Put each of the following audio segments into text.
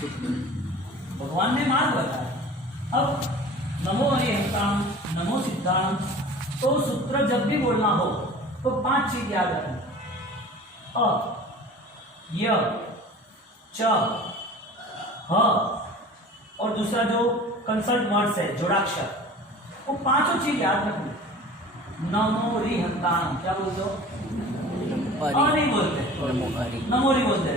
भगवान ने मार्ग बताया। अब नमो अरिहंताम, नमो सिद्धांत, तो सूत्र जब भी बोलना हो तो 5 चीज याद रखना। अ, य, च, ह और दूसरा जो कंसल्ट वर्ड्स है जोड़ाक्षर, वो 5 चीज याद रखनी। नमो अरिहंताम क्या बोलते हो? नहीं बोलते, नमो नहीं बोलते।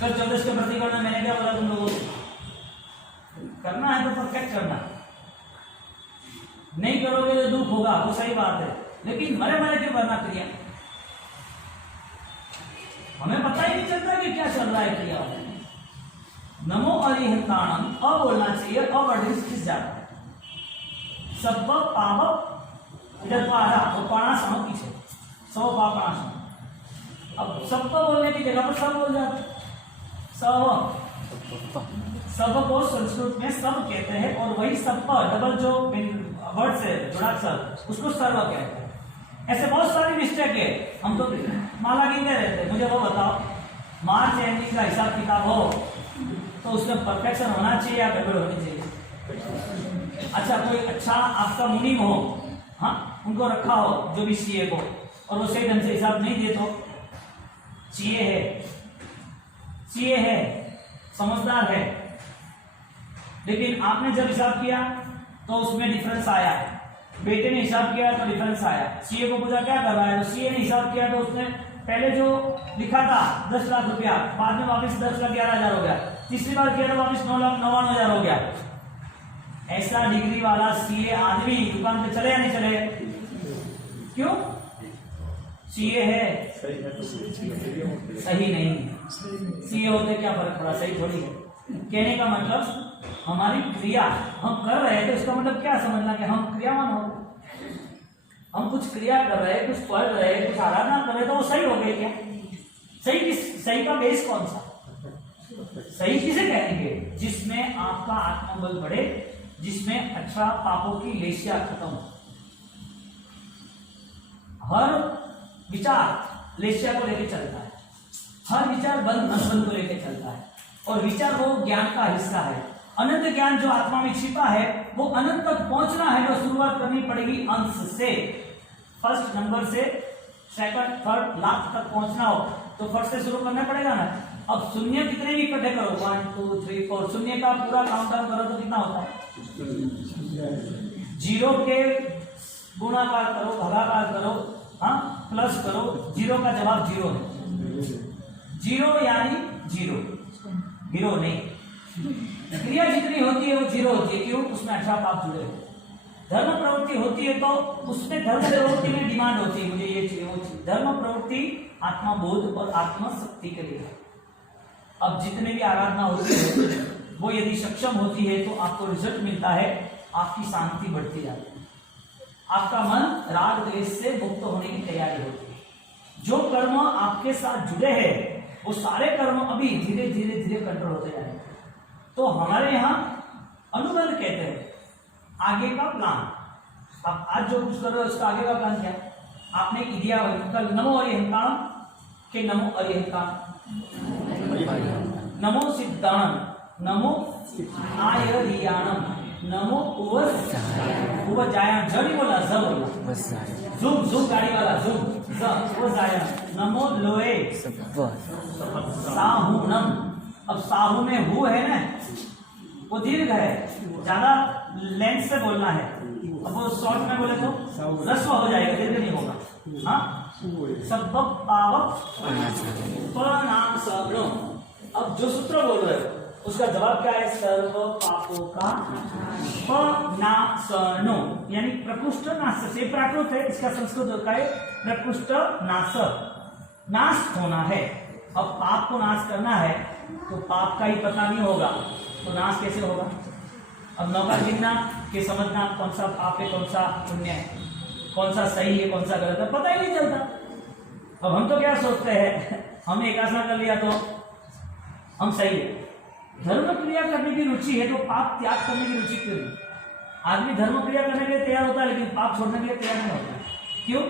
कल 14 के प्रति करना, मैंने क्या बोला तुम लोगों को? करना है तो परफेक्ट करना, नहीं करोगे तो दुख होगा, वो सही बात है, लेकिन मरे मरे क्यों करना क्रिया? हमें पता ही नहीं चलता कि क्या चल रहा है क्रिया। नमो अरिहंताणम, अ बोलना चाहिए, अवर्डिंग किस जाता है? सब पाव इधर पारा और पाणा सम पीछे, सौ पापणा सम। अब सब बोलने की जगह पर सब बोल जाते। सब को संस्कृत में सब कहते हैं, और वही सब डबल जो वर्ड से जोड़ाक्षर उसको सर्व कहते हैं। ऐसे बहुत सारी मिस्टेक है, हम तो माला गिनते रहते हैं। मुझे वो बताओ, मार्च एंडिंग का हिसाब किताब हो तो उसमें परफेक्शन होना चाहिए या गड़बड़ होनी चाहिए? अच्छा, कोई अच्छा आपका मुनीम हो, हाँ, उनको रखा हो जो भी सीए को, और वो सही ढंग से हिसाब नहीं दे तो सीए है, समझदार है, लेकिन आपने जब हिसाब किया तो उसमें डिफरेंस आया, बेटे ने हिसाब किया तो डिफरेंस आया। सीए को पूछा क्या कर रहा है, तो सीए ने हिसाब किया तो उसने पहले जो लिखा था 10 लाख रुपया, बाद में वापस 10,11,000 हो गया, तीसरी बार किया तो वापस 9,99,000 हो गया। ऐसा डिग्री वाला सीए आदमी दुकान पे चले या नहीं चले? क्यों? सीए है, सही नहीं। सीए होते क्या फर्क पड़ा? सही थोड़ी है। कहने का मतलब हमारी क्रिया हम कर रहे हैं तो इसका मतलब क्या समझना कि हम क्रियावान हो। हम कुछ क्रिया कर रहे हैं, कुछ पढ़ रहे हैं, कुछ आराधना कर रहे हैं, तो वो सही हो गए क्या? सही का बेस कौन सा? सही किसे कहेंगे? जिसमें आपका आत्मबल बढ़े, जिसमें अच्छा पापों की लेशिया खत्म हो। हर विचार लेशिया को लेकर चलता है, हर विचार बंध को लेकर चलता है, और विचार वो ज्ञान का हिस्सा है। अनंत ज्ञान जो आत्मा में छिपा है वो अनंत तक पहुंचना है, तो शुरुआत करनी पड़ेगी अंश से। फर्स्ट नंबर से सेकंड, थर्ड, लास्ट तक पहुंचना हो तो फर्स्ट से शुरू करना पड़ेगा ना। अब शून्य कितने भी इकट्ठे करो, 1 2 3 4, शून्य का पूरा काउंट डाउन करो तो कितना होता है? 0 के गुणाकार करो, भागाकार करो, हाँ, प्लस करो, 0 का जवाब 0 है। 0 यानी 0, हीरो नहीं। क्रिया जितनी होती है वो 0 होती है। क्यों? उसमें अच्छा पाप जुड़े हो। धर्म प्रवृत्ति होती है तो उसमें धर्म प्रवृत्ति में डिमांड होती है, मुझे ये चाहिए वो चाहिए। धर्म प्रवृत्ति आत्मा बोध और आत्मा शक्ति के लिए। अब जितने भी आराधना होती है वो यदि सक्षम होती है तो आपको रिजल्ट मिलता है, आपकी शांति बढ़ती जाती है, आपका मन राग द्वेष से मुक्त होने की तैयारी होती है। जो कर्म आपके साथ जुड़े हैं वो सारे कर्म अभी धीरे धीरे धीरे कंट्रोल होते जाएंगे। तो हमारे यहाँ अनुबंध कहते हैं, आगे का प्लान। अब आज जो कुछ कर रहे हो उसका आगे का प्लान क्या है? आपने दिया कल नमो अरिहंताण के नमो अरिहंताण, नमो सिद्धांत, नमो आयरियाणम, नमो उवजायाण, जड़ी बोला, ज बोला, जुग गाड़ी वाला जुग, उवजायाण, नमो लोए साहुनम। अब साहू में हु है ना, वो दीर्घ है, ज्यादा लेंथ से बोलना है। अब वो शॉर्ट में बोले तो ह्रस्व हो जाएगा, दीर्घ नहीं होगा। हाँ, सब पावक प्रणाम सर्वो। अब जो सूत्र बोल रहे हो उसका जवाब क्या है? सर्व पापों का नाशनो, यानी प्रकृष्ट नाश से प्राकृत है, इसका संस्कृत होता है प्रकृष्ट नाश, नाश होना है। अब पाप को नाश करना है तो पाप का ही पता नहीं होगा तो नाश कैसे होगा? अब नौका गिनना के समझना कौन सा पाप है, कौन सा पुण्य है, कौन सा सही है, कौन सा गलत है, पता ही नहीं चलता। अब हम तो क्या सोचते हैं, हमने एक आसन कर लिया तो हम सही है। धर्म क्रिया करने की रुचि है तो पाप त्याग करने की रुचि क्यों नहीं? आदमी धर्म क्रिया करने के लिए तैयार होता है लेकिन पाप छोड़ने के लिए तैयार नहीं होता। क्यों?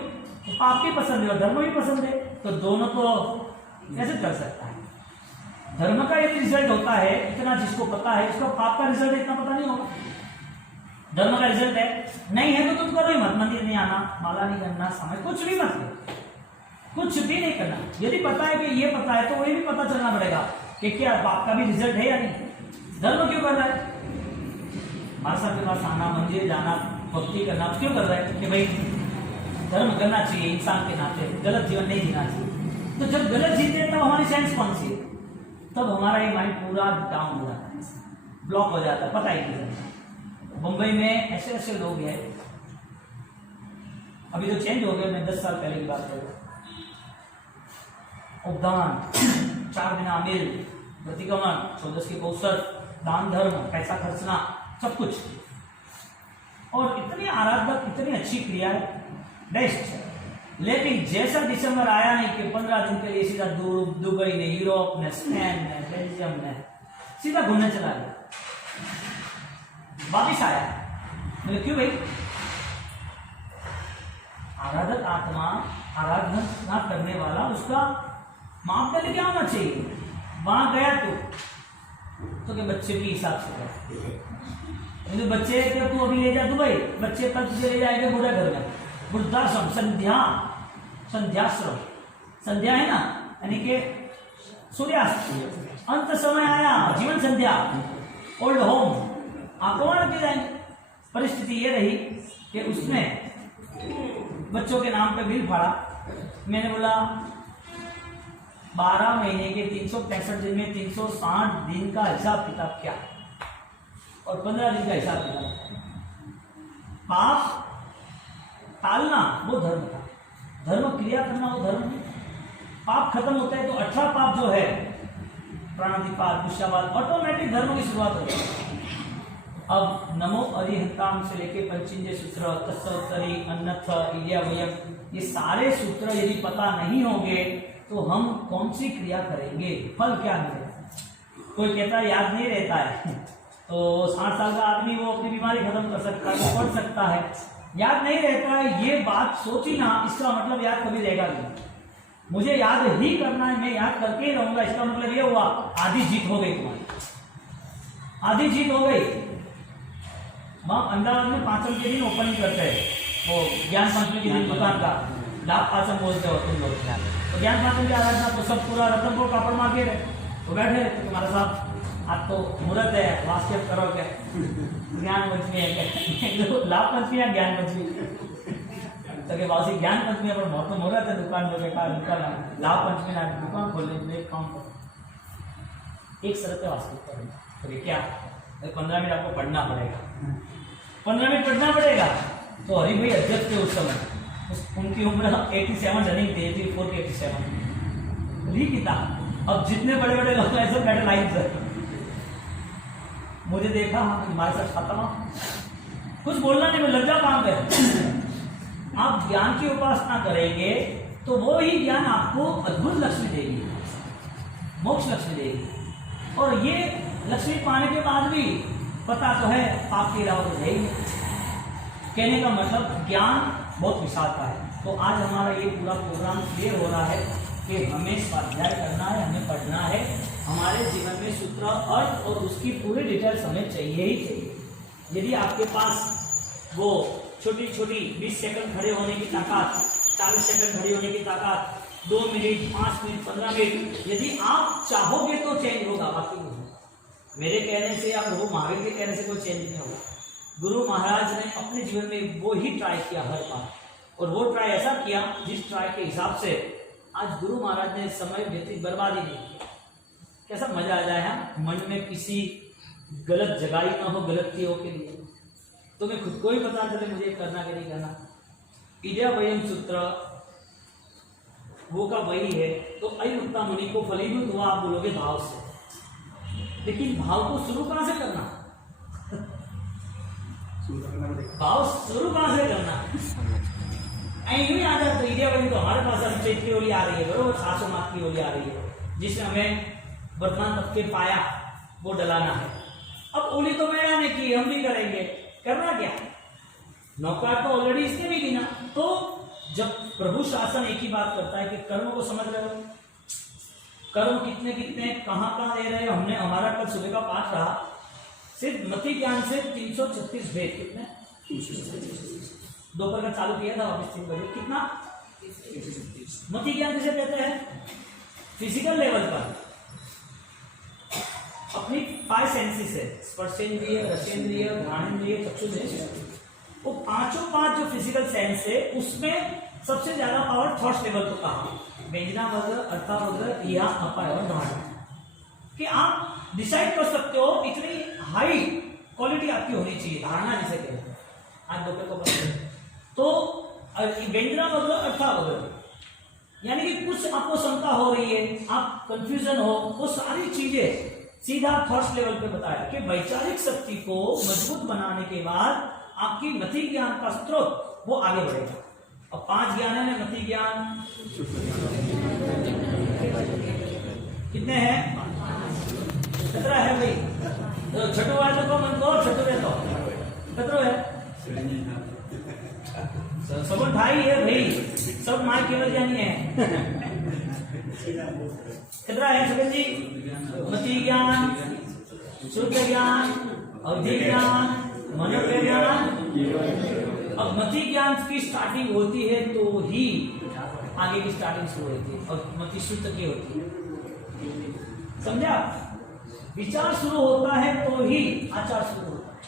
तो पाप भी पसंद है और धर्म भी पसंद है, तो दोनों को कैसे कर सकता है? धर्म का एक रिजल्ट होता है इतना जिसको पता है, इसको पाप का रिजल्ट इतना पता नहीं होगा। धर्म का रिजल्ट है, नहीं है तो तुम करो ही मत, मंदिर नहीं आना, माला नहीं करना, समय कुछ भी मत करो, कुछ भी नहीं करना। यदि पता है कि ये पता है तो वही भी पता चलना पड़ेगा कि क्या पाप का भी रिजल्ट है या नहीं। धर्म क्यों कर रहा है? माता के पास आना, मंदिर जाना, भक्ति करना क्यों कर रहा है? कि भाई धर्म करना चाहिए, इंसान के नाते गलत जीवन नहीं जीना चाहिए। तो जब गलत जीते हैं तब हमारी सेंस कौन सी है? तब हमारा ये माइंड पूरा डाउन हो जाता है, ब्लॉक हो जाता है, पता ही नहीं चलता। मुंबई में ऐसे ऐसे लोग हैं, अभी तो चेंज हो गए, मैं 10 साल पहले की बात कर रहा हूँ। उपदान, 4 दिन आमिर, प्रतिक्रमण, 14 के अवसर, दान धर्म, पैसा खर्चना, सब कुछ, और इतनी आराधक, इतनी अच्छी क्रिया है, बेस्ट है। लेकिन जैसा दिसंबर आया नहीं कि 15 दिन के लिए सीधा दुबई ने, यूरोप ने, स्पेन ने, बेल्जियम ने सीधा घूमने चला गया, वापिस आया। मैंने क्यों भाई? आराधक आत्मा, आराधना करने वाला, उसका मापदंड क्या होना चाहिए? वहां गया तो क्या बच्चे के हिसाब से गया, तो बच्चे तू अभी ले जा दुबई, बच्चे कल तुझे ले जाएंगे बुढ़ा घर में, वृद्धाश्रम, संध्याश्रम, संध्या है ना, यानी कि सूर्यास्त, अंत समय आया, जीवन संध्या, ओल्ड होम, आपको वहां के जाएंगे। परिस्थिति ये रही कि उसने बच्चों के नाम पे बिल फाड़ा। मैंने बोला 12 महीने के 365 दिन में 360 दिन का हिसाब किताब क्या और 15 दिन का हिसाब किताब। पाप टालना वो धर्म था, धर्म क्रिया करना वो धर्म नहीं। पाप खत्म होता है तो 18 पाप जो है, प्राणातिपात, पुष्यावाद, ऑटोमेटिक धर्म की शुरुआत होती है। अब नमो अरिहंताम से लेके पंचिंद्य सूत्र, तत्सोत्तरी, अन्नथ, इलियावयम, ये सारे सूत्र यदि पता नहीं होंगे तो हम कौन सी क्रिया करेंगे, फल क्या मिलेगा? कोई कहता है याद नहीं रहता है, तो 60 साल का आदमी वो अपनी बीमारी खत्म कर सकता है, वो पढ़ सकता है। याद नहीं रहता है, ये बात सोची ना, इसका मतलब याद कभी रहेगा नहीं। मुझे याद ही करना है, मैं याद करके ही रहूंगा, इसका मतलब ये हुआ आधी जीत हो गई तुम्हारी, आधी जीत हो गई। वहां अहमदाबाद में 5 के दिन ओपनिंग करते हैं, वो ज्ञान पंचमी के दिन दुकान का लाभ पाचम बोलते हो तुम लोग। तो ज्ञान पंचमी की आराधना तो सब पूरा रतनपुर कापड़ मार के रहे, तो बैठे रहते तुम्हारा साहब, आज तो मुहूर्त है, वास्तव करो क्या, ज्ञान पंचमी है क्या, लाभ पंचमी या ज्ञान पंचमी? तो के वासी ज्ञान पंचमी पर बहुत तो मुहूर्त है, दुकान में बेकार दुकान, लाभ पंचमी ना दुकान खोलने में एक काम करो, एक शर्त है वास्तविक करें। तो क्या 15 मिनट आपको पढ़ना पड़ेगा, 15 मिनट पढ़ना पड़ेगा। तो हरि भाई अध्यक्ष थे उस समय, उनकी उम्र 87 रनिंग थी, 84 की 87 ली किताब। अब जितने बड़े बड़े लोग तो ऐसे बैठे लाइन से, मुझे देखा हमारे साथ खत्म, कुछ बोलना नहीं, मैं लज्जा काम पे। आप ज्ञान की उपासना करेंगे तो वो ही ज्ञान आपको अद्भुत लक्ष्मी देगी, मोक्ष लक्ष्मी देगी। और ये लक्ष्मी पाने के बाद भी पता तो है पाप की राह तो है ही। कहने का मतलब ज्ञान बहुत विशाल का है। तो आज हमारा ये पूरा प्रोग्राम क्लियर हो रहा है कि हमें स्वाध्याय करना है, हमें पढ़ना है, हमारे जीवन में सूत्र अर्थ और उसकी पूरी डिटेल्स हमें चाहिए ही चाहिए। यदि आपके पास वो छोटी छोटी 20 सेकंड खड़े होने की ताकत, 40 सेकंड खड़े होने की ताकत, 2 मिनट, 5 मिनट, 15 मिनट यदि आप चाहोगे तो चेंज होगा, बाकी नहीं। मेरे कहने से या प्रभु महावीर के कहने से कोई चेंज नहीं होगा। गुरु महाराज ने अपने जीवन में वो ही ट्राई किया हर बार, और वो ट्राई ऐसा किया जिस ट्राई के हिसाब से आज गुरु महाराज ने समय व्यतीत बर्बाद ही नहीं किया। कैसा मजा आ जाए हाँ, मन में किसी गलत जगाई ना हो गलतियों के लिए, तो मैं खुद को ही पता चले मुझे करना कि नहीं करना। इलियावयम सूत्र वो का वही है। तो अयुक्ता मुनि को फलीभूत हुआ, आप बोलोगे भाव से, लेकिन भाव को शुरू कहां से करना? भाव शुरू कहां से करना? यूं आ जाता है इलियावयम, तो हमारे पास अब चैत की होली आ रही है, बरोबर 700 मार्क की होली आ रही है, जिसमें हमें वर्तमान तक के पाया वो डलाना है। अब होली तो मैंने ने की, हम भी करेंगे, करना क्या? नौकार तो ऑलरेडी इसने भी गिना, तो जब प्रभु शासन एक ही बात करता है कि कर्म को समझ रहे हो, कर्म कितने कितने कहाँ कहाँ ले रहे हो। हमने हमारा कल सुबह का पाठ रहा, सिर्फ मति ज्ञान से 336 भेद, कितने दोपहर का चालू किया था, वापस 3 बजे, कितना मति ज्ञान किसे कहते हैं? फिजिकल लेवल पर अपनी 5 सेंसेस है, स्पर्शेंद्रिय, रसेंद्रिय, घ्राणेंद्रिय, चक्षुंद्रिय, वो पांचों 5 जो फिजिकल सेंस है उसमें सबसे ज्यादा पावर थॉट्स लेवल को कहा, व्यंजना वर्ग, अर्था वर्ग, क्रिया, अपाय और धारणा, कि आप डिसाइड कर सकते हो इतनी हाई क्वालिटी आपकी होनी चाहिए, धारणा जिसे कहते हैं। आज दोपहर को पता तो व्यंजना वर्ग, अर्था वर्ग, यानी कि कुछ आपको शंका हो रही है, आप कंफ्यूजन हो, वो सारी चीजें सीधा थॉट्स लेवल पे बताया कि वैचारिक शक्ति को मजबूत बनाने के बाद आपकी मति ज्ञान का स्रोत वो आगे बढ़ेगा। अब 5 ज्ञान है ना, मति ज्ञान कितने हैं? 17 है भाई। तो छठो वाले को मन दो, छठो है तो 17 है, सब भाई है भाई, सब माँ केवल ज्ञानी है। कितना है सुगन जी? मति ज्ञान, शुद्ध ज्ञान, अवधि ज्ञान, मनोज्ञ ज्ञान। अब मति ज्ञान की स्टार्टिंग होती है तो ही आगे की स्टार्टिंग शुरू होती है, और मति शुद्ध की होती है, समझा? विचार शुरू होता है तो ही आचार शुरू होता है,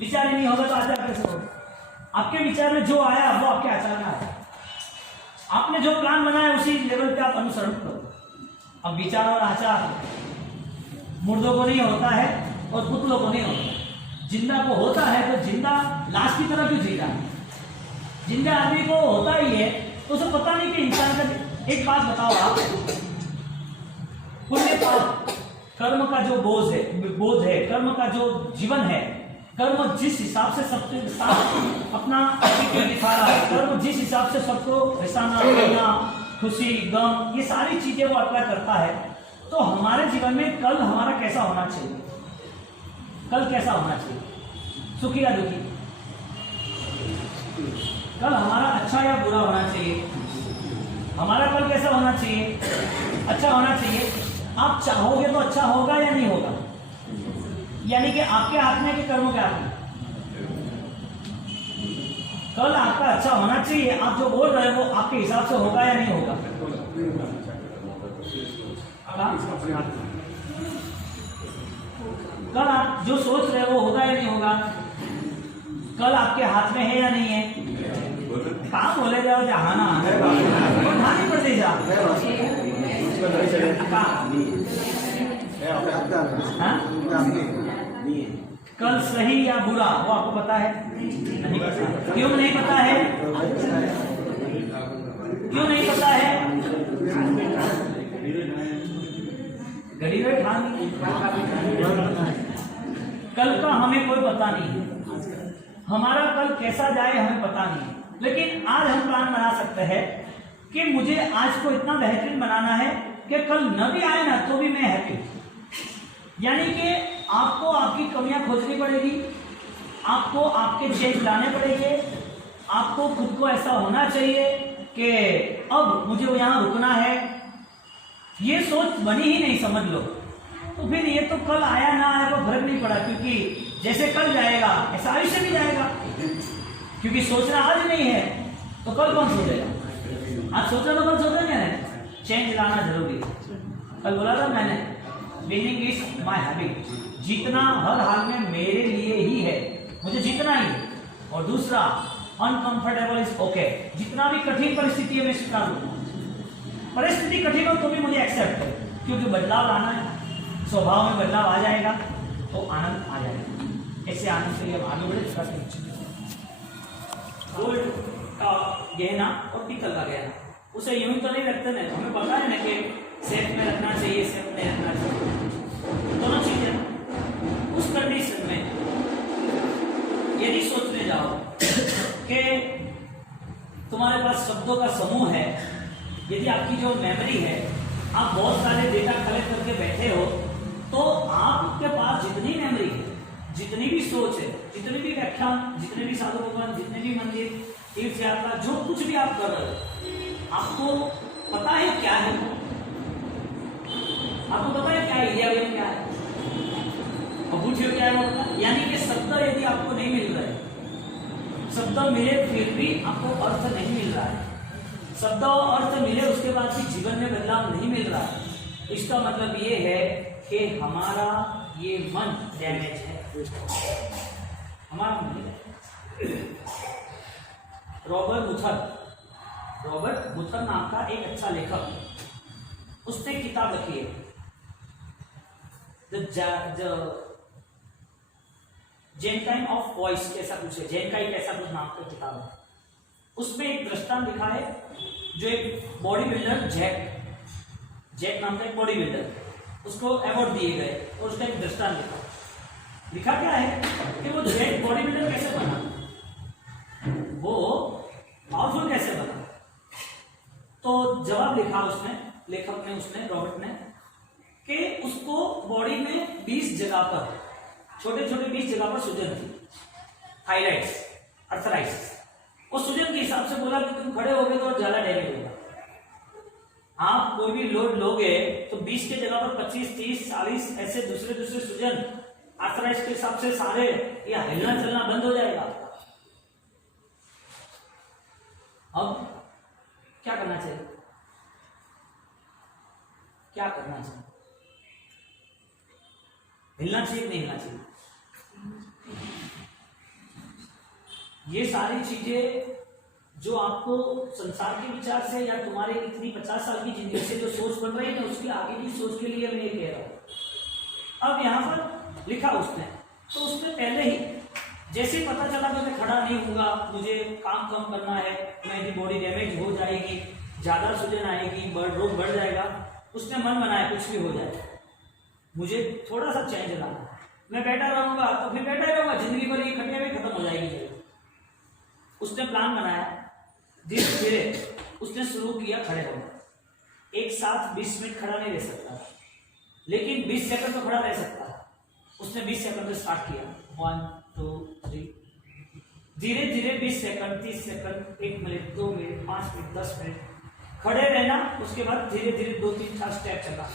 विचार ही नहीं होगा तो आचार कैसे होगा? आपके विचार में जो आया वो आपके आचार में आया, आपने जो प्लान बनाया उसी लेवल पे आप अनुसरण करो। अब विचार और आचार मुर्दों को नहीं होता है और पुतलों को नहीं होता, जिंदा को होता है। तो जिंदा लाश की तरह क्यों जी रहा है? जिंदा आदमी को होता ही है तो उसे पता नहीं कि इंसान का। एक बात बताओ आप, पुण्य पाप कर्म का जो बोझ है, कर्म का जो जीवन है, कर्म जिस हिसाब से सबके साथ अपना दिखा रहा है, कर्म जिस हिसाब से सबको हंसाना, खुशी, गम, ये सारी चीजें वो अप्लाई करता है। तो हमारे जीवन में कल हमारा कैसा होना चाहिए? कल कैसा होना चाहिए? सुखी या दुखी? कल हमारा अच्छा या बुरा होना चाहिए? हमारा कल कैसा होना चाहिए? अच्छा होना चाहिए। आप चाहोगे तो अच्छा होगा या नहीं होगा? यानी कि आपके हाथ में कि कर्मों के हाथ में? कल आपका अच्छा होना चाहिए, आप जो बोल रहे हो वो आपके हिसाब से होगा या नहीं होगा? कल आप जो सोच रहे हो वो होगा या नहीं होगा? कल आपके हाथ में है या नहीं है? कहाँ बोले जाओ जहाँ ना नहीं पड़ती जा कल सही या बुरा वो आपको पता है? नहीं पता। क्यों नहीं पता है? क्यों नहीं पता है? घड़ी में ठान कल का हमें कोई पता नहीं है, हमारा कल कैसा जाए हमें पता नहीं। लेकिन आज हम प्लान बना सकते हैं कि मुझे आज को इतना बेहतरीन बनाना है कि कल न भी आए ना तो भी मैं हैप्पी। यानी कि आपको आपकी कमियां खोजनी पड़ेगी, आपको आपके चेंज लाने पड़ेंगे, आपको खुद को ऐसा होना चाहिए कि अब मुझे यहाँ रुकना है। ये सोच बनी ही नहीं, समझ लो, तो फिर ये तो कल आया ना आया को फर्क नहीं पड़ा, क्योंकि जैसे कल जाएगा ऐसा आयुष्य भी जाएगा। क्योंकि सोचना आज नहीं है तो कल कौन सोचेगा? आज सोचा तो कल सोचेंगे ना। चेंज लाना जरूरी है। कल बोला था मैंने, विनिंग इज माय हैबिट, जीतना हर हाल में मेरे लिए ही है, मुझे जीतना ही। और दूसरा, अनकंफर्टेबल इज ओके, जितना भी कठिन परिस्थिति है मैं स्वीकार लूंगा। परिस्थिति कठिन हो तो भी मुझे एक्सेप्ट है, क्योंकि बदलाव लाना है, स्वभाव में बदलाव आ जाएगा तो आनंद आ जाएगा। ऐसे आनंद से हम आगे बढ़े। गोल्ड का गहना और पीतल का गहना, उसे यूं तो नहीं रखते ना, हमें पता है ना कि सेफ में रखना चाहिए, सेफ में रखना चाहिए, दोनों चीजें। उस कंडीशन में यदि सोचने जाओ कि तुम्हारे पास शब्दों का समूह है, यदि आपकी जो मेमोरी है, आप बहुत सारे डेटा कलेक्ट करके बैठे हो, तो आपके पास जितनी मेमोरी है, जितनी भी सोच है, जितने भी व्याख्यान, जितने भी साधु भगवान, जितने भी मंदिर, तीर्थ यात्रा, जो कुछ भी आप कर रहे हो, आपको पता है क्या है? आपको पता है क्या है? इडियाबेम क्या है? अबूझियो क्या है वो पता? यानी कि शब्द यदि आपको नहीं मिल रहे, शब्द मिले फिर भी आपको अर्थ नहीं मिल रहा है, शब्द और अर्थ मिले उसके बाद भी जीवन में बदलाव नहीं मिल रहा है, इसका मतलब ये है कि हमारा ये मन डैमेज है, हमारा मन। रॉबर्ट बुथर नाम का एक अच्छा लेखक, उसने किताब लिखी है द जेनकाइन ऑफ वॉइस, कैसा कुछ है, जेनकाई कैसा कुछ नाम का किताब है। उसमें एक दृष्टांत लिखा है, जो एक बॉडी बिल्डर जैक नाम का एक बॉडी बिल्डर, उसको अवार्ड दिए गए और उसका एक दृष्टांत लिखा क्या है कि वो जैक बॉडी बिल्डर कैसे बना, वो पावरफुल कैसे बना। तो जवाब लिखा उसने, लेखक ने, उसने रॉबर्ट ने, कि उसको बॉडी में 20 जगह पर, छोटे छोटे 20 जगह पर सूजन थी, थायराइड्स, अर्थराइटिस। वो सूजन के हिसाब से बोला कि तुम खड़े हो गए तो ज्यादा डैमेज होगा, आप कोई भी लोड लोगे तो 20 के जगह पर 25, 30, 40 ऐसे दूसरे सूजन अर्थराइटिस के हिसाब से सारे या हिलना चलना बंद हो जाएगा आपका। अब क्या करना चाहिए? क्या करना चाहिए? हिलना चाहिए नहीं हिलना चाहिए? ये सारी चीजें जो आपको संसार के विचार से या तुम्हारे इतनी 50 साल की जिंदगी से जो सोच बन रही है ना, उसकी आगे की सोच के लिए मैं ये कह रहा हूं। अब यहां पर लिखा उसने, तो उसने पहले ही जैसे ही पता चला कि मैं खड़ा नहीं होऊंगा, मुझे काम कम करना है, मेरी बॉडी डैमेज हो जाएगी, ज्यादा सूजन आएगी, रोग बढ़ जाएगा, उसने मन बनाया कुछ भी हो जाए, मुझे थोड़ा सा चेंज लाना है, मैं बैठा रहूंगा तो फिर बैठा रहूंगा, जिंदगी भर ये खटिया भी खत्म हो जाएगी। उसने प्लान बनाया, धीरे धीरे उसने शुरू किया खड़े होना। एक साथ 20 मिनट खड़ा नहीं रह सकता, लेकिन 20 सेकंड तो खड़ा रह सकता है। उसने 20 सेकंड से स्टार्ट किया, 1 2 3, धीरे धीरे 20 second, 30 second, 1 minute, 2 minute, 5 minute, 10 minute खड़े रहना। उसके बाद धीरे धीरे 2 3 4 स्टेप चलना।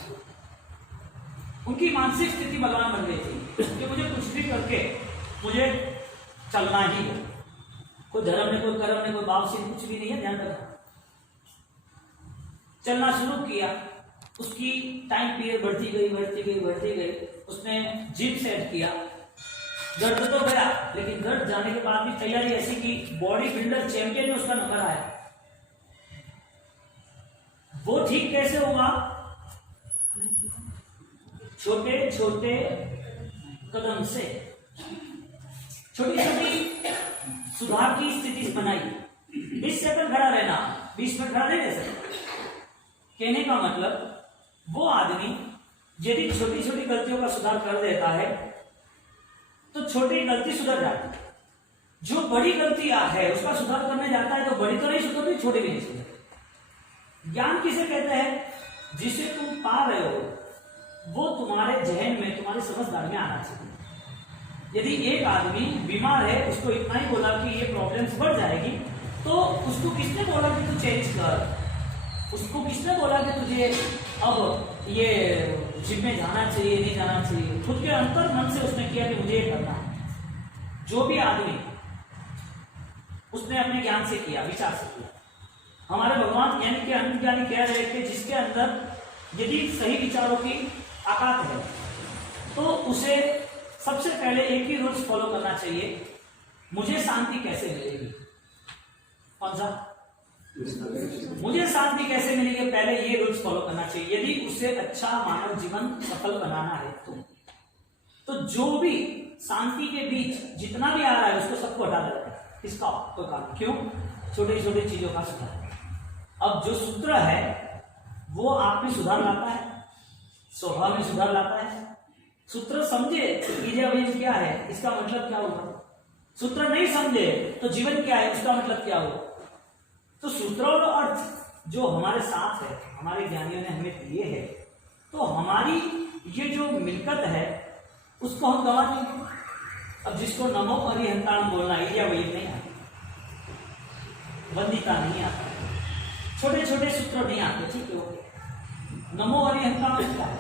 उनकी मानसिक स्थिति भगवान बन गई थी कि मुझे कुछ भी करके मुझे चलना ही है। कोई धर्म ने, कोई कर्म ने, कोई भाव से कुछ भी नहीं है, ध्यान रखना। चलना शुरू किया, उसकी टाइम पीरियड बढ़ती गई। उसने जिम सेट किया, दर्द तो गया, लेकिन दर्द जाने के बाद भी तैयारी ऐसी की बॉडी बिल्डर चैंपियन में उसका नंबर आया। वो ठीक कैसे हुआ? छोटे छोटे कदम से, छोटी छोटी सुधार की स्थिति बनाई। 20 सेकंड खड़ा रहना, 20 मिनट खड़ा नहीं रह सकता। कहने का मतलब वो आदमी यदि छोटी छोटी गलतियों का सुधार कर देता है तो छोटी गलती सुधर जाती है। जो बड़ी गलतियां है उसका सुधार करने जाता है तो बड़ी तो नहीं सुधरती, छोटी भी नहीं सुधरती। ज्ञान किसे कहते हैं? जिसे तुम पा रहे हो वो तुम्हारे जहन में, तुम्हारी समझदारी में आना चाहिए। यदि एक आदमी बीमार है, उसको इतना ही बोला कि ये प्रॉब्लम्स बढ़ जाएगी, तो उसको किसने बोला कि तू चेंज कर? उसको किसने बोला कि तुझे अब ये जिम में जाना चाहिए, नहीं जाना चाहिए? खुद के अंतर मन से उसने किया कि मुझे ये करना है। जो भी आदमी उसने अपने ज्ञान से किया, विचार से किया। हमारे भगवान यानी कि अंतर्ज्ञानी कह रहे थे जिसके अंदर यदि सही विचारों की ताकत है तो उसे सबसे पहले एक ही रूल्स फॉलो करना चाहिए। मुझे शांति कैसे मिलेगी? कौन सा? मुझे शांति कैसे मिलेगी? पहले ये रूल्स फॉलो करना चाहिए। यदि उसे अच्छा मानव जीवन सफल बनाना है तो जो भी शांति के बीच जितना भी आ रहा है उसको सबको हटा देता है। इसका कोई कारण क्यों? छोटी छोटी चीजों का सुधार। अब जो सूत्र है वो आप में सुधार लाता है, स्वभाव में सुधार लाता है। सूत्र समझे इडियाबेम क्या है, इसका मतलब क्या होगा? सूत्र नहीं समझे तो जीवन क्या है, उसका मतलब क्या होगा? तो सूत्र और अर्थ जो हमारे साथ है, हमारे ज्ञानियों ने हमें दिए है, तो हमारी ये जो मिलकत है उसको हम गवा देंगे। अब जिसको नमो अरिहंताण बोलना इडियाबेम नहीं है, वंदिता नहीं आता, छोटे छोटे सूत्र नहीं आते, ठीक है। नमो अरिहंत का मतलब क्या है?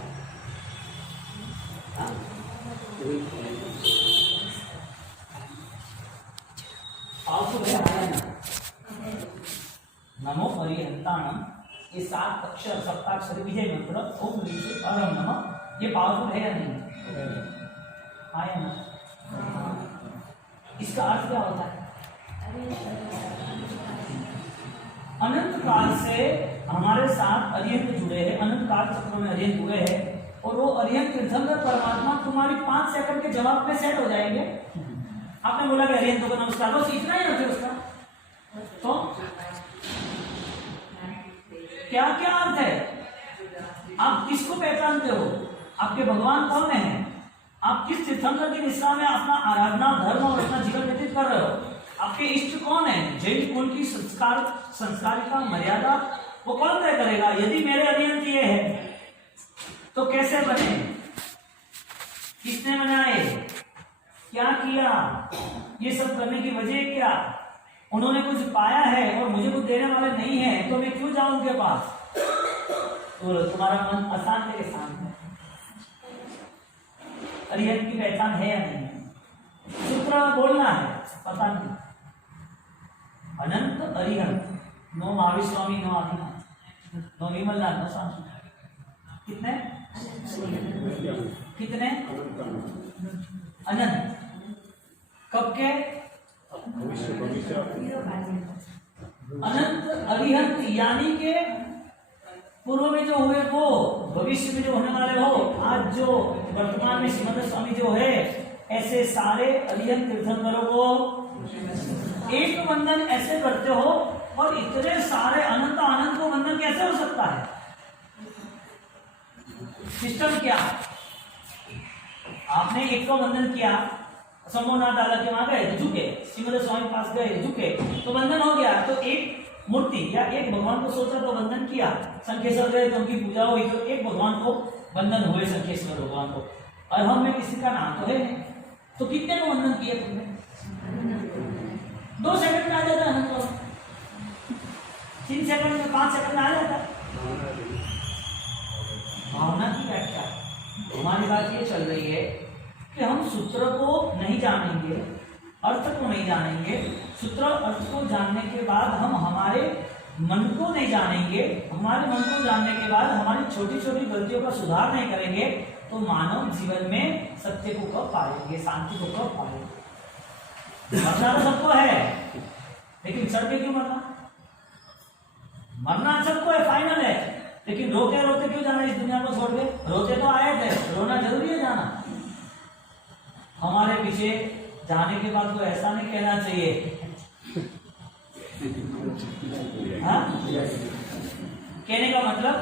पावरफुल है ना? नमो अरिहंताणम, ये 7 अक्षर सप्ताक्षर विजय मंत्र ओम ह्रीं से परम नमः, ये पावरफुल है या नहीं? आया ना? इसका अर्थ क्या होता है? अनंत काल से हमारे साथ अरिहंत जुड़े हैं, अनंत काल चक्रों में अरिहंत हुए हैं, और वो अरिहंत तीर्थंकर परमात्मा तुम्हारी 5 सेकंड के जवाब में सेट हो जाएंगे। आपने बोला कि अरिहंतों को नमस्कार, बस इतना ही अर्थ है उसका। तो क्या क्या अर्थ है? आप किसको पहचानते हो? आपके भगवान कौन है? आप किस तीर्थंकर की दिशा में अपना आराधना धर्म और अपना जीवन व्यतीत कर रहे हो? आपके इष्ट कौन है? जैन कुल की संस्कारिका मर्यादा वो कौन तय करेगा? यदि मेरे अरिहंत ये है तो कैसे बने, किसने बनाए, क्या किया, ये सब करने की वजह क्या? उन्होंने कुछ पाया है और मुझे कुछ देने वाले नहीं है, तो मैं क्यों जाऊं उनके पास? तो तुम्हारा मन अशांत के शांत है। अरिहंत की पहचान है या नहीं? सूत्र बोलना है, पता नहीं। Anant Arihant, no Mahavir Swami, no Adinath, no Vimalnath, no Shanti. कितने कितने अनंत? कब के? अनंत अरिहंत यानी के पूर्व में जो हुए वो, भविष्य में जो होने वाले हो, आज जो वर्तमान में श्रीमद स्वामी जो है, ऐसे सारे अरिहंत तीर्थंकरों को एक वंदन ऐसे करते हो, और इतने सारे अनंत आनंद को वंदन कैसे हो सकता है? सिस्टम क्या? आपने एक को वंदन किया, संभवनाथ दादा के वहां गए तो झुके, श्रीमद स्वामी पास गए झुके, तो वंदन हो गया। तो एक मूर्ति या एक भगवान को सोचा तो वंदन किया, संकेश्वर गए तो उनकी पूजा हुई, तो एक भगवान को वंदन हुए, संकेश्वर भगवान को। और हम में किसी का नाम तो है नहीं, तो कितने को वंदन किए तुमने? 2 सेकंड में आ जाता है, 3 सेकंड में, 5 सेकंड में आ जाता है। भावना की व्याख्या हमारी बात ये चल रही है कि हम सूत्र को नहीं जानेंगे, अर्थ को नहीं जानेंगे। सूत्र अर्थ को जानने के बाद हम हमारे मन को नहीं जानेंगे, हमारे मन को जानने के बाद हमारी छोटी छोटी गलतियों का सुधार नहीं करेंगे, तो मानव जीवन में सत्य को कब पाएंगे, शांति को कब पाएंगे? मरना तो सबको है, लेकिन सड़ के क्यों मरना? मरना सबको है, फाइनल है, लेकिन रोते रोते क्यों जाना इस दुनिया को छोड़ के? रोते तो आए थे, रोना जरूरी है जाना। हमारे पीछे जाने के बाद तो ऐसा नहीं कहना चाहिए, हाँ? कहने का मतलब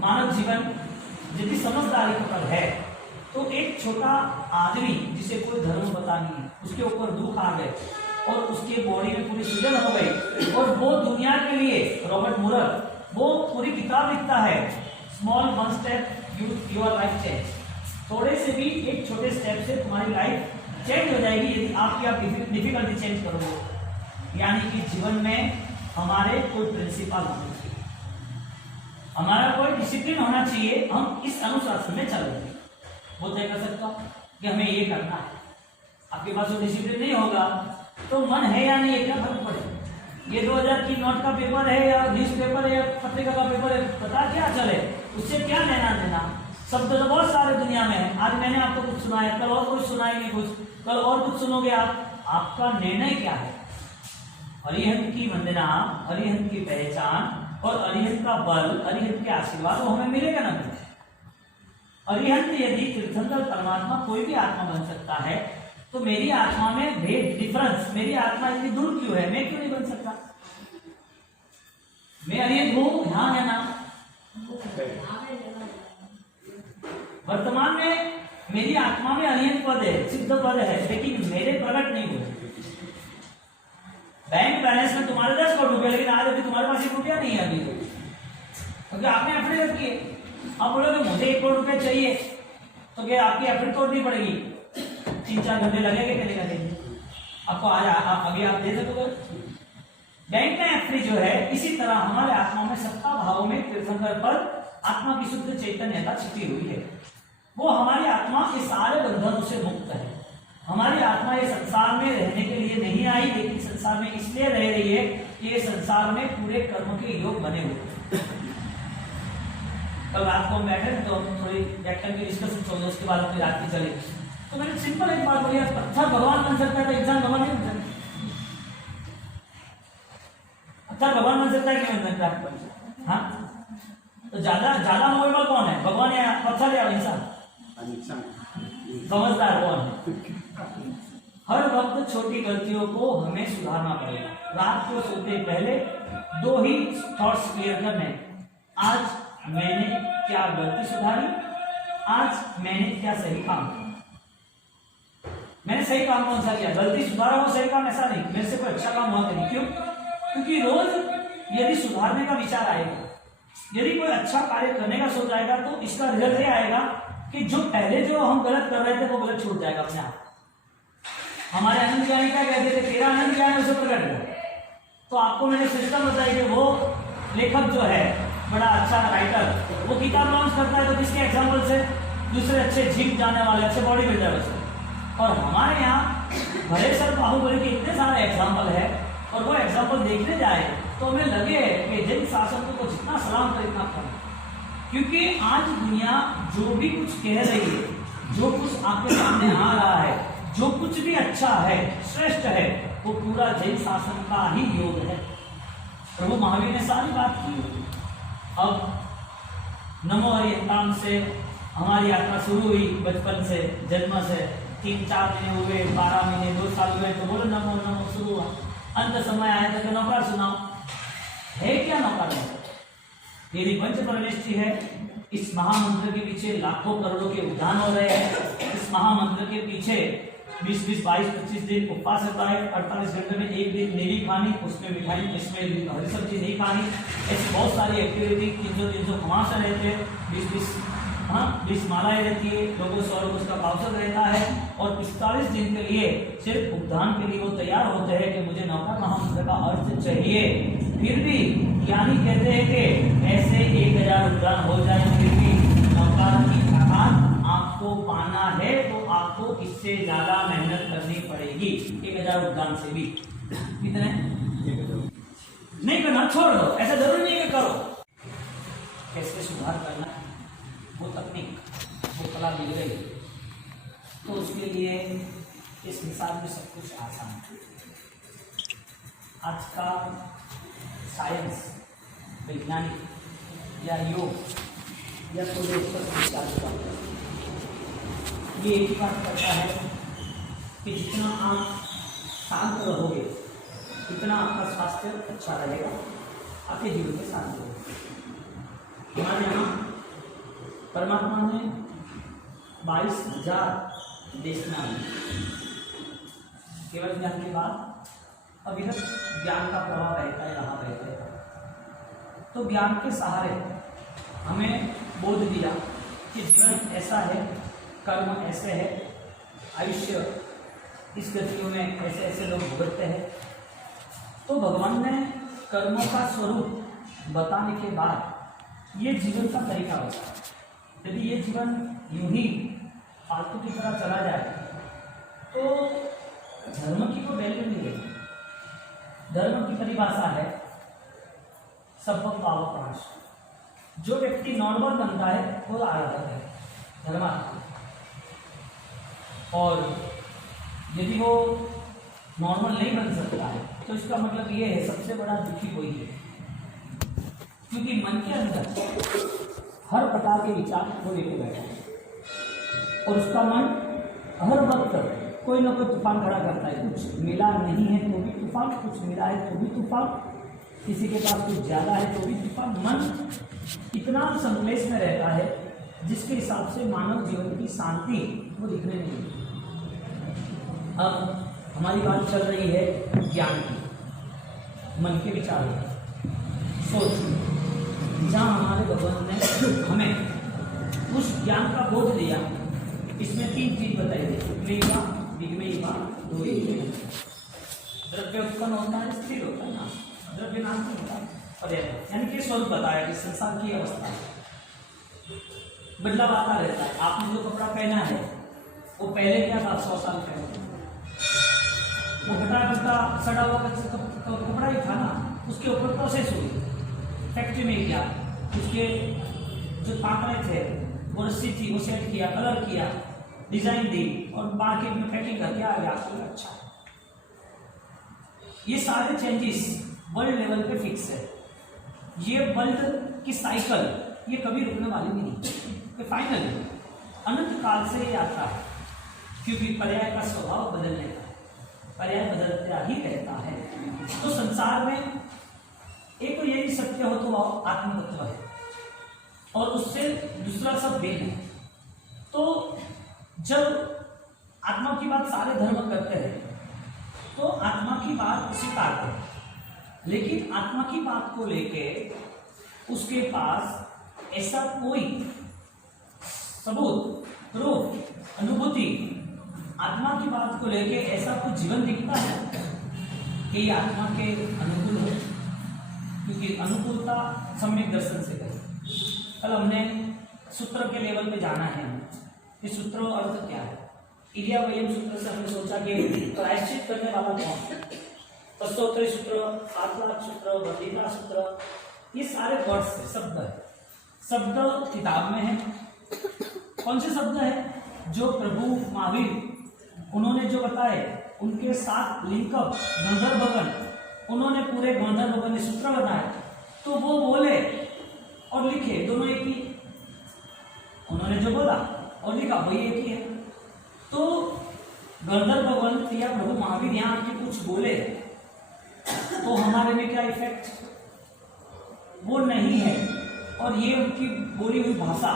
मानव जीवन यदि समझदारी पर है, तो एक छोटा आदमी जिसे कोई धर्म पता नहीं है, उसके ऊपर दुख आ गए और उसके बॉडी में पूरी सूजन हो गई, और वो दुनिया के लिए, रॉबर्ट मुरर वो पूरी किताब लिखता है, small 1 step your life change. थोड़े से भी एक छोटे स्टेप से तुम्हारी लाइफ चेंज हो जाएगी यदि आप डिफिकल्टी चेंज करोगे। यानी कि जीवन में हमारे कोई प्रिंसिपल होना चाहिए, हमारा कोई डिसिप्लिन होना चाहिए, हम इस अनुशासन में चलेंगे। वो तय कर सकता हूं कि हमें ये करना है। आपके पास वो डिसिप्लिन नहीं होगा तो मन है या नहीं, क्या फर्क पड़ेगा? ये 2000 की नोट का पेपर है या न्यूज पेपर है या पत्रिका का पेपर है, पता क्या चले, उससे क्या लेना देना? शब्द तो बहुत सारे दुनिया में है। आज मैंने आपको कुछ सुनाया, कल और कुछ सुनाएंगे, कुछ कल और कुछ सुनोगे आप। आपका निर्णय क्या है? अरिहंत की वंदना, अरिहंत की पहचान और अरिहंत का बल, अरिहंत के आशीर्वाद वो हमें मिलेगा ना मिलेगा? अरिहंत यदि तीर्थंकर परमात्मा कोई भी आत्मा बन सकता है, तो मेरी आत्मा में भेद, डिफरेंस, मेरी आत्मा इतनी दूर क्यों है? मैं क्यों नहीं बन सकता? मैं अरिहंत हूं, ध्यान है ना? वर्तमान में मेरी आत्मा में अरिहंत पद है, सिद्ध पद है, लेकिन मेरे प्रकट नहीं हुए। बैंक बैलेंस में तुम्हारे 10 करोड़ रुपए, लेकिन आज अभी तुम्हारे पास 1 रुपया नहीं है अभी, क्योंकि आपने एफडी रखी है। आप बोलोगे मुझे 1 करोड़ रुपए चाहिए, तो क्या आपकी एफडी तोड़नी पड़ेगी? 3-4 घंटे लगेंगे, कितने लगेंगे आपको? आज अभी आप दे सकोगे? बैंक में एफरी जो है, इसी तरह हमारे आत्मा में सत्ता भाव में तीर्थंकर पर आत्मा की शुद्ध चैतन्यता छिपी हुई है। वो हमारी आत्मा के सारे बंधनों से मुक्त है। हमारी आत्मा ये संसार में रहने के लिए नहीं आई, लेकिन संसार में इसलिए रह रही है कि ये संसार में पूरे कर्म के योग बने हुए। कल रात को हम बैठे तो थोड़ी व्याख्यान की डिस्कशन चल रही, उसके बाद अपनी रात की चली, तो मैंने सिंपल एक बात बोली, अच्छा भगवान बन सकता है तो एग्जाम भगवान नहीं बन सकता। अच्छा भगवान बन सकता है कि नहीं बन सकता? हाँ, तो ज्यादा नॉलेबल कौन है, भगवान या पत्थर या इंसान? समझदार कौन है? हर वक्त छोटी गलतियों को हमें सुधारना पड़ेगा। रात को सोते पहले 2 ही थॉट्स क्लियर करने, आज मैंने क्या गलती सुधारी, आज मैंने क्या सही काम किया। मैंने सही काम कौन सा किया, गलती सुधारा हो, सही काम ऐसा नहीं, मेरे से कोई अच्छा काम हुआ नहीं। क्यों? क्योंकि रोज यदि सुधारने का विचार आएगा, यदि कोई अच्छा कार्य करने का सोच आएगा, तो इसका रिजल्ट ये आएगा कि जो पहले जो हम गलत कर रहे थे वो गलत छूट जाएगा अपने आप। हमारे आनंद ज्ञानी क्या कहते थे, तेरा आनंद ज्ञान उसे प्रकट हो। तो आपको मैंने सिस्टम बताया कि वो लेखक जो है बड़ा अच्छा राइटर, वो किताब लॉन्च करता है तो किसके एग्जाम्पल से, दूसरे अच्छे जिम जाने वाले अच्छे बॉडी बिल्डर से। और हमारे यहाँ भले सर बाहुबली के इतने सारे एग्जाम्पल है, और वो एग्जाम्पल देखने जाए तो हमें लगे कि जैन शासन को जितना सलाम कर इतना कम। क्योंकि आज दुनिया जो भी कुछ कह रही है, जो कुछ आपके सामने आ रहा है, जो कुछ भी अच्छा है, श्रेष्ठ है, वो पूरा जैन शासन का ही योग है। प्रभु महावीर ने सारी बात की। अब नमो हरिहंताम से हमारी यात्रा शुरू हुई, बचपन से, जन्म से 3-4 महीने हुए, 12 महीने, 2 साल हुए, तो बोलो नमो नमो शुरू हुआ। अंत समय आया था कि नौकार सुनाओ, है क्या नौकार? यदि पंच परमेष्ठी है, इस महामंत्र के पीछे लाखों करोड़ों के उद्यान हो रहे हैं। इस महामंत्र के पीछे 20-20, 22-25 दिन उपवास होता है, 48 घंटे में एक दिन नहीं खानी, उसमें मिठाई, इसमें हरी सब्जी नहीं खानी, ऐसी बहुत सारी एक्टिविटी 300-300 घुमास रहते हैं, 20 मालाएं रहती है, लोगों से और उसका पावसर रहता है। और 45 दिन के लिए सिर्फ उद्यान के लिए वो तैयार होते हैं कि मुझे नौकार महामंत्र का अर्थ चाहिए। फिर भी ज्ञानी कहते हैं कि ऐसे 1000 उद्यान हो जाए, फिर भी नौकार की थकान आपको पाना है तो आपको इससे ज्यादा मेहनत करनी पड़ेगी, 1000 उद्यान से भी। कितने नहीं करना, छोड़ दो, ऐसा जरूरी नहीं है करो। कैसे सुधार करना है, वो तकनीक, वो कला मिल गई तो उसके लिए इस हिसाब में सब कुछ आसान है। आज का साइंस, वैज्ञानिक या योग या कोई विचार ये एक ही बात करता है कि जितना आप शांत रहोगे उतना आपका स्वास्थ्य अच्छा रहेगा, आपके जीवन में शांति होगी। हमारे यहाँ परमात्मा ने 22,000 देश में केवल ज्ञान के बाद अभी तक ज्ञान का प्रभाव रहता है, रहा रहता है। तो ज्ञान के सहारे हमें बोध दिया कि जीवन ऐसा है, कर्म ऐसे है, आयुष्य इस गतियों में ऐसे ऐसे लोग भुगतते हैं। तो भगवान ने कर्मों का स्वरूप बताने के बाद ये जीवन का तरीका होता है। यदि ये जीवन यूं ही फालतू की तरह चला जाए तो धर्म की कोई वैल्यू नहीं रहेगी। धर्म की परिभाषा है सब्बक पावक प्राश। जो व्यक्ति नॉर्मल बनता है वो आराधक है, धर्मात्मा। और यदि वो नॉर्मल नहीं बन सकता है तो इसका मतलब ये है सबसे बड़ा दुखी वही है, क्योंकि मन के अंदर हर प्रकार के विचार वो लेके बैठा है और उसका मन हर वक्त कोई ना कोई तूफान खड़ा करता है। कुछ मिला नहीं है तो भी तूफान, कुछ मिला है तो भी तूफान, किसी के पास कुछ ज़्यादा है तो भी तूफान। मन इतना संक्लेश में रहता है जिसके हिसाब से मानव जीवन की शांति वो दिखने नहीं देती। अब हमारी बात चल रही है ज्ञान की, मन के विचार की, सोच। जहाँ हमारे भगवान ने हमें उस ज्ञान का बोध दिया, इसमें 3 चीज बताई गई, द्रव्य उत्पन्न होता है, स्थिर होता है ना, द्रव्य नाम से होता है पर्याय, यानी कि स्वरूप बताया कि संसार की अवस्था बदलाव आता रहता है। आपने जो कपड़ा पहना है वो पहले क्या था, 100 साल पहले वो घटा घटा सड़ा हुआ कपड़ा ही था ना, उसके ऊपर प्रोसेस हुई, फैक्ट्री में गया, उसके जो पाकड़े थे वो रस्सी थी वो सेट किया, कलर किया, डिजाइन दी और मार्केट में पैकिंग करके आ गया, आपको अच्छा। ये सारे चेंजेस वर्ल्ड लेवल पे फिक्स है। ये वर्ल्ड की साइकिल ये कभी रुकने वाली नहीं, ये फाइनल अनंत काल से ये आता है, क्योंकि पर्याय का स्वभाव बदलने का, पर्याय बदलता ही रहता है। तो संसार में एक तो यही सत्य हो तो वह आत्म तत्व है और उससे दूसरा सब वेद है। तो जब आत्मा की बात सारे धर्म करते हैं तो आत्मा की बात स्वीकारते हैं, लेकिन आत्मा की बात को लेके उसके पास ऐसा कोई सबूत, प्रूफ, अनुभूति, आत्मा की बात को लेके ऐसा कुछ जीवन दिखता है कि ये आत्मा के अनुकूल हो, क्योंकि अनुकूलता सम्यक दर्शन से कही। कल हमने सूत्र के लेवल पे जाना है, इस सूत्र अर्थ क्या है। इलिया वयम सूत्र से हमने सोचा कि प्रायश्चित करने वाला कौन, तत्वोत्तरी सूत्र, 7 लाख सूत्र, बंदिता सूत्र, ये सारे वर्ड्स है, शब्द है। शब्द किताब में है। कौन से शब्द है जो प्रभु महावीर उन्होंने जो बताए, उनके साथ लिंकअप गंधर्वगण, उन्होंने पूरे गंधर्वगण ने सूत्र बनाए, तो वो बोले और लिखे दोनों एक ही, उन्होंने जो बोला और लिखा वही एक ही है। तो गंधर्वगण या प्रभु महावीर यहाँ आके कुछ बोले तो हमारे में क्या इफेक्ट, वो नहीं है, और ये उनकी बोली हुई भाषा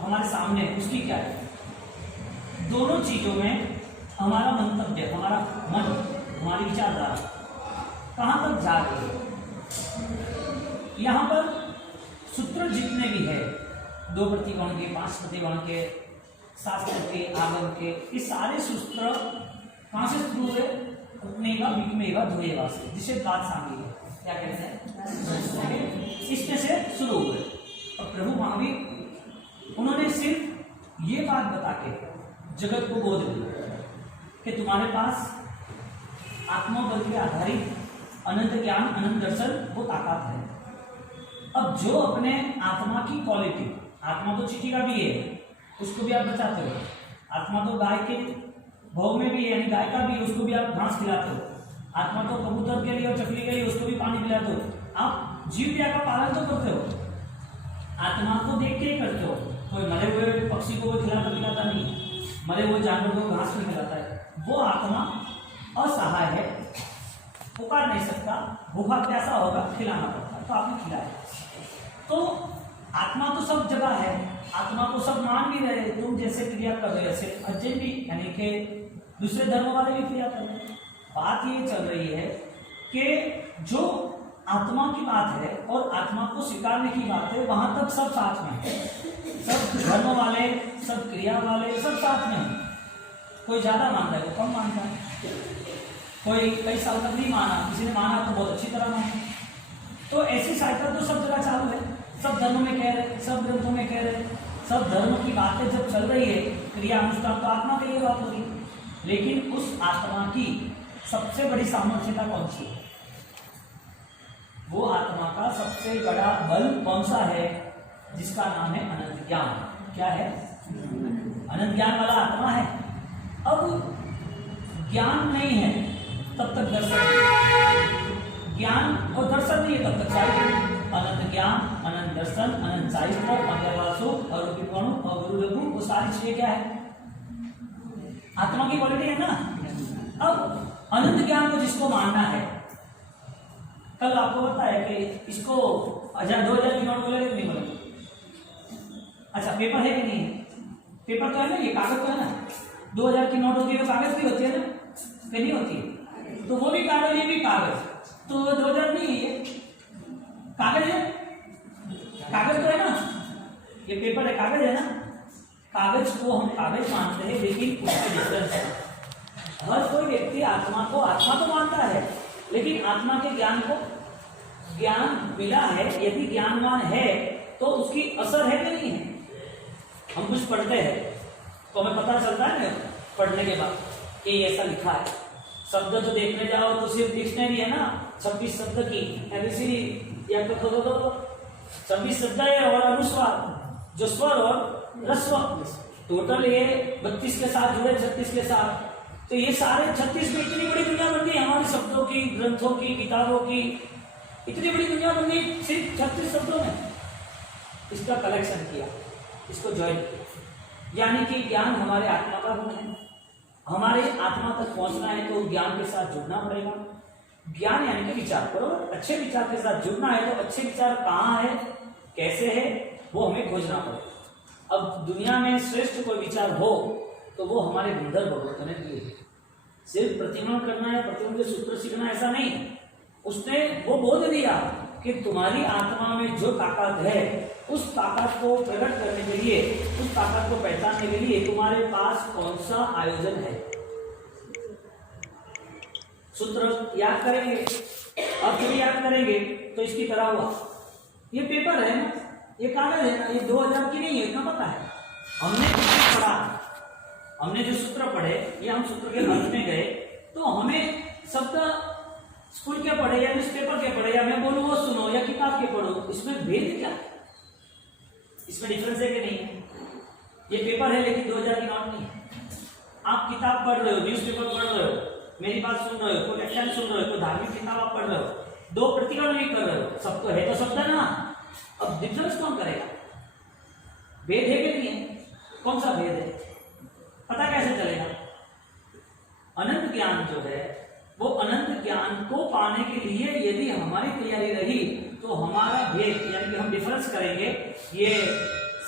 हमारे सामने, उसकी क्या है। दोनों चीजों में हमारा मंतव्य, हमारा मन, हमारी विचारधारा कहाँ तक जा रही है। यहाँ पर सूत्र जितने भी है, 2 प्रतिगण के, 5 प्रतिगण के, शास्त्र के, आगम के, ये सारे सूत्र कहाँ से शुरू हुए, उपमेवा, विकमेवा, ध्रुवेवा से, जिसे बात सांगी है, क्या कहते हैं, इसमें से शुरू हुए। और प्रभु महावीर उन्होंने सिर्फ ये बात बता के जगत को बोध दी कि तुम्हारे पास आत्मबल के आधारित अनंत ज्ञान, अनंत दर्शन, वो ताकत है। अब जो अपने आत्मा की क्वालिटी, आत्मा तो चीटी का भी है, उसको भी आप बचाते हो, आत्मा तो गाय के भोग में भी है, यानी गाय का भी है, उसको भी आप घास खिलाते हो, आत्मा तो कबूतर के लिए और चकली के लिए, उसको भी पानी पिलाते हो, आप जीव क्रिया का पालन तो करते हो, आत्मा को देख के ही करते हो। कोई मरे हुए पक्षी को खिलाता पिलाता नहीं, मरे हुए जानवर को घास नहीं खिलाता है। वो आत्मा असहाय है, पुकार नहीं सकता, भूखा प्यासा होगा, खिलाना पड़ता, तो आपने खिलाया। तो आत्मा तो सब जगह है, आत्मा को सब मान भी रहे, तुम जैसे क्रिया कर रहे ऐसे अजय भी, यानी कि दूसरे धर्म वाले भी क्रिया कर रहे। बात ये चल रही है कि जो आत्मा की बात है और आत्मा को स्वीकारने की बात है, वहां तक सब साथ में है, सब धर्म वाले, सब क्रिया वाले, सब साथ में है। कोई ज्यादा मानता है, कोई कम मानता है, कोई कई साल तक नहीं माना, किसी ने माना तो बहुत अच्छी तरह माना। तो ऐसी साइकिल तो सब जगह चालू है, सब धर्म में कह रहे, सब ग्रंथों में कह रहे, सब धर्म की बातें जब चल रही है, क्रिया अनुष्ठान तो आत्मा के लिए बात हो रही है। लेकिन उस आत्मा की सबसे बड़ी सामर्थ्यता कौन सी है? वो आत्मा का सबसे बड़ा बल कौन सा है? जिसका नाम है अनंत ज्ञान। क्या है? अनंत ज्ञान वाला आत्मा है। अब ज्ञान नहीं है तब तक दर्शन नहीं, ज्ञान और दर्शन नहीं है तब तक साहित्य। अनंत ज्ञान, अनंत दर्शन, अनंत साहित्य, अव्यवासु, अरूपिपणु, अगुरु, वो सारी चीजें क्या है? आत्मा की क्वालिटी है ना। अब अनंत ज्ञान को जिसको मानना है, कल आपको बताया कि इसको 2000 की नोट बोलेगा कि नहीं बोलेगा? अच्छा, पेपर है कि नहीं है? पेपर तो है ना, ये कागज तो है ना। 2000 की नोट होती है तो कागज भी होती है ना, कि नहीं होती है? तो वो भी कागज, ये भी कागज, तो 2000 नहीं है, ये कागज है, कागज तो है ना, ये पेपर है, कागज है ना। कागज को हम कागज मानते हैं, लेकिन उसके डिफरेंस है। हर कोई व्यक्ति आत्मा को आत्मा तो मानता है, लेकिन आत्मा के ज्ञान को ज्ञान मिला है, यदि ज्ञानवान है तो उसकी असर है कि नहीं है? हम कुछ पढ़ते हैं तो हमें पता चलता है ना पढ़ने के बाद कि ऐसा लिखा है। शब्द जो देखने जाओ तो सिर्फ डिक्शनरी है ना, 26 शब्द की एबीसीडी या तो 26 शब्द है और अनुस्वार जो स्वर और रस्व, टोटल ये 32 के साथ जुड़े 36 के साथ। तो ये सारे 36 में इतनी बड़ी दुनिया बन गई हमारे शब्दों की, ग्रंथों की, किताबों की, इतनी बड़ी दुनिया बन गई सिर्फ 36 शब्दों में। इसका कलेक्शन किया, इसको ज्वाइन किया, यानी कि ज्ञान हमारे आत्मा का गुण है। हमारे आत्मा तक पहुंचना है तो ज्ञान के साथ जुड़ना पड़ेगा। ज्ञान यानी कि विचार करो, अच्छे विचार के साथ जुड़ना है तो अच्छे विचार कहाँ है, कैसे है, वो हमें खोजना पड़ेगा। अब दुनिया में श्रेष्ठ कोई विचार हो तो वो हमारे बुद्धर भगवंत ने दिए। सिर्फ प्रतिमान करना है, प्रतिमान के सूत्र सीखना ऐसा नहीं। उसने वो बोध दिया कि तुम्हारी आत्मा में जो ताकत है उस ताकत को प्रकट करने के लिए, उस ताकत को पहचानने के लिए तुम्हारे पास कौन सा आयोजन है। सूत्र याद करेंगे, अर्थ भी याद करेंगे तो इसकी तरह हुआ। ये पेपर है ना, ये कागज है ना, ये 2000 की नहीं है, इतना पता है। हमने कुछ पढ़ा, हमने जो सूत्र पढ़े ये हम सूत्र के अर्थ में गए तो हमें शब्द स्कूल के पढ़े या न्यूज़पेपर के पढ़े या मैं बोलूं वो सुनो या किताब के पढ़ो, इसमें भेद क्या है? इसमें डिफरेंस है कि नहीं है? ये पेपर है लेकिन 2000 की नोट नहीं है। आप किताब पढ़ रहे हो, न्यूज़पेपर पढ़ रहे हो, मेरी बात सुन रहे हो, कोई व्याख्यान सुन रहे हो, कोई धार्मिक किताब आप पढ़ रहे हो, दो प्रतिक्रमण नहीं कर रहे हो, सब तो है तो शब्द है ना। अब डिफरेंस कौन करेगा? भेद है कि नहीं है? कौन सा भेद है? पता कैसे चलेगा? अनंत ज्ञान जो है वो अनंत ज्ञान को पाने के लिए यदि हमारी तैयारी रही तो हमारा भेद यानी कि हम डिफरेंस करेंगे, ये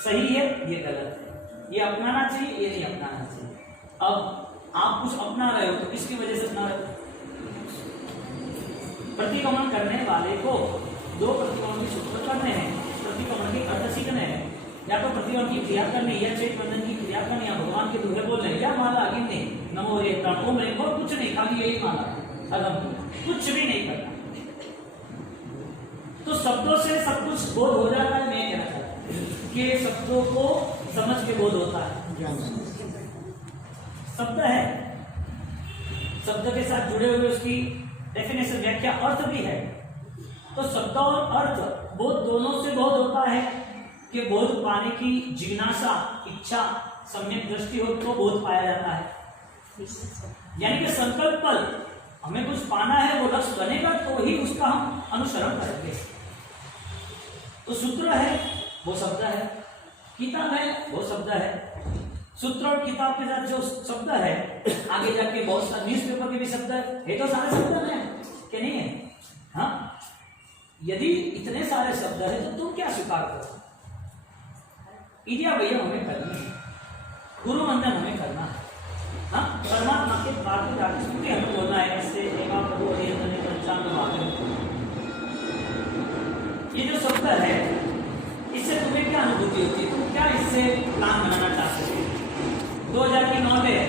सही है, ये गलत है, ये अपनाना चाहिए, ये नहीं अपनाना चाहिए। अब आप कुछ अपना रहे हो तो किसकी वजह से अपना रहे हो? प्रतिक्रमण करने वाले को दो प्रतिक्रमण के सूत्र करने हैं, प्रतिक्रमण के अर्थ सीखने हैं, या तो प्रतिक्रमण की क्रिया करनी या चैत बंधन की क्रिया करनी, या भगवान के दोहे बोलने या माला गिनने, नमो रे ओम रे, और कुछ नहीं, खाली यही माला, कुछ भी नहीं करना। तो शब्दों से सब कुछ बोध हो जाता है। मैं कहना चाहता हूं कि शब्दों को समझ के बोध होता है। शब्द है, शब्द के साथ जुड़े हुए उसकी डेफिनेशन, व्याख्या, अर्थ भी है। तो शब्द और अर्थ बोध दोनों से बोध होता है कि बोध पाने की जिज्ञासा, इच्छा, सम्यक दृष्टि हो तो बोध पाया जाता है। यानी कि संकल्प पल हमें कुछ पाना है, वो लक्ष्य बनेगा तो ही उसका हम अनुसरण करेंगे। तो सूत्र है वो शब्द है, किताब है वो शब्द है। सूत्र और किताब के साथ जो शब्द है आगे जाके बहुत सारे न्यूज़पेपर के भी शब्द है तो सारे शब्द हैं कि नहीं है? हाँ, यदि इतने सारे शब्द है तो तुम क्या स्वीकार करो? इडिया भैया हमें करनी है, गुरु वंदन हमें करना है। हाँ, परमात्मा के बात में जाकर क्योंकि हमें बोलना है ऐसे प्रभु ये जो शब्द है इससे तुम्हें क्या अनुभूति होती है? तुम क्या इससे प्लान बनाना चाहते हो? 2000 की नोट है